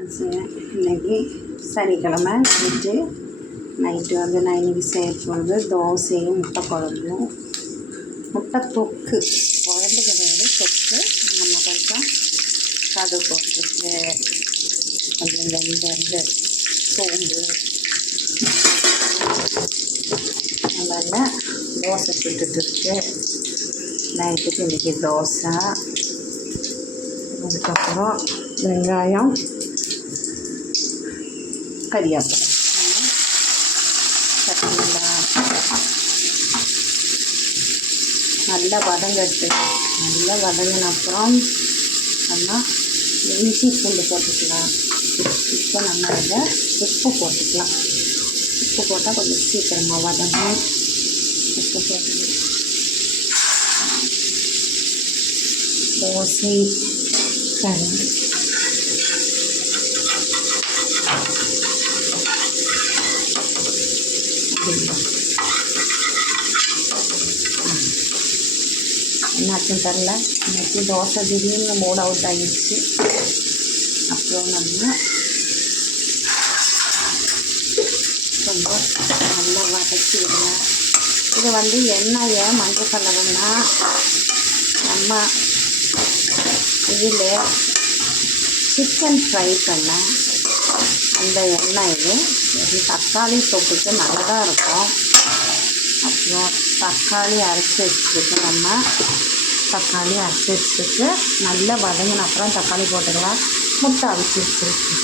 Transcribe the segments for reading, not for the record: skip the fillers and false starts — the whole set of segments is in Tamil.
இன்றைக்கி சனிக்கிழமை நைட்டு வந்து நான் இன்றைக்கி செய்ய போகிறது தோசையும் முட்டை குழம்பும் முட்டை தொக்கு குழம்பு கிடையாது தொக்கு நம்ம கொஞ்சம் கடு போட்டுருக்கு கொஞ்சம் வெந்தது சோம்பு நல்லா தோசை சுட்டுட்டு இருக்கு நைட்டுக்கு இன்றைக்கி தோசை அதுக்கப்புறம் வெங்காயம் கறிவேப்பிலை பார்த்தீங்களா நல்லா வதங்கட்டு நல்லா வதங்கின அப்புறம் நம்ம இஞ்சி பூண்டு போட்டுக்கலாம். இப்போ நம்ம இதை உப்பு போட்டுக்கலாம். உப்பு போட்டால் கொஞ்சம் சீக்கிரமாக வதங்கும். உப்பு போட்டுக்கலாம். தோசை கறி என்னாச்சும் தெரில இன்னைக்கு தோசை திடீர்னு மூட் அவுட் ஆகிடுச்சு. அப்புறம் நம்ம கொஞ்சம் நல்லா வதக்கி விடலாம். இது வந்து எண்ணெயை மஞ்சள் கலருன்னா நம்ம இதில் சிக்கன் ஃப்ரை பண்ண அந்த எண்ணெய் இது தக்காளி தொப்புக்கு நல்லதாக இருக்கும். அப்புறம் தக்காளி அரைச்சி வச்சுருக்கு. நம்ம தக்காளி அரைச்சி வச்சுருக்கு நல்லா வதங்கின அப்புறம் தக்காளி போட்டுக்கலாம். முட்டை அவிச்சு வச்சுருக்கு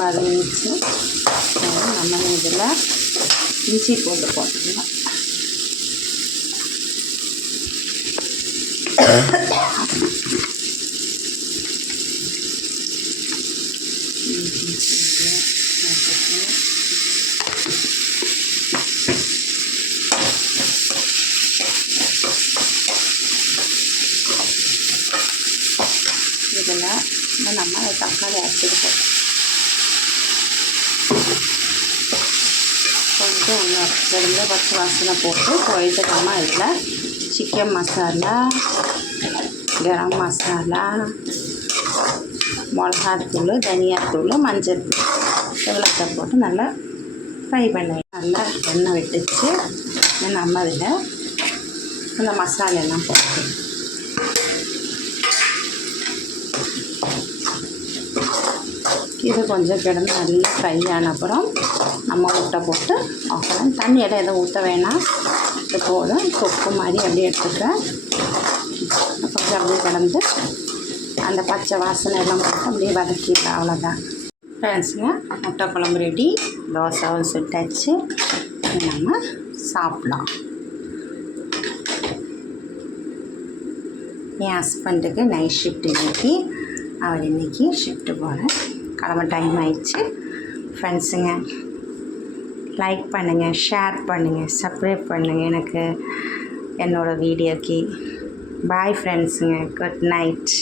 வதங்கிச்சு. நம்ம இதில் இஞ்சி போட்டு போட்டுக்கலாம். இதில் நம்ம தக்காளி அரைச்சிருக்கோம். கொஞ்சம் ஒன்று பச்சை வாசனை போட்டு போயிட்டுக்காமல் இதில் சிக்கன் மசாலா, கரம் மசாலா, மிளகாத்தூள், தனியாத்தூள், மஞ்சள் தூள் இவ்வளோத்தை போட்டு நல்லா ஃப்ரை பண்ணி நல்லா எண்ணெய் விட்டுச்சு. நம்ம அதில் அந்த மசாலெல்லாம் போட்டு இது கொஞ்சம் கிடந்து நல்லா ஃப்ரை ஆன அப்புறம் நம்ம முட்டை போட்டு ஆஃபலாம். தண்ணி இடம் எதுவும் ஊற்ற வேணாம். இது போதும். தொக்கு மாதிரி அப்படியே எடுத்துக்கிறேன். கொஞ்சம் அப்படியே கிடந்து அந்த பச்சை வாசனை எல்லாம் போட்டு அப்படியே வதக்கிடலாம். அவ்வளோதான் ஃப்ரெண்ட்ஸுங்க. முட்டை குழம்பு ரெடி. தோசை சுட்டாச்சு. நம்ம சாப்பிட்லாம். என் ஹஸ்பண்டுக்கு நைட் ஷிஃப்ட் இன்றைக்கி. அவர் இன்றைக்கி ஷிஃப்ட்டு போகிறேன். கிளம்ப டைம் ஆயிடுச்சு. ஃப்ரெண்ட்ஸுங்க லைக் பண்ணுங்கள், ஷேர் பண்ணுங்கள், சப்ஸ்கிரைப் பண்ணுங்கள் எனக்கு என்னோடய வீடியோக்கு. பாய் ஃப்ரெண்ட்ஸுங்க. Good night.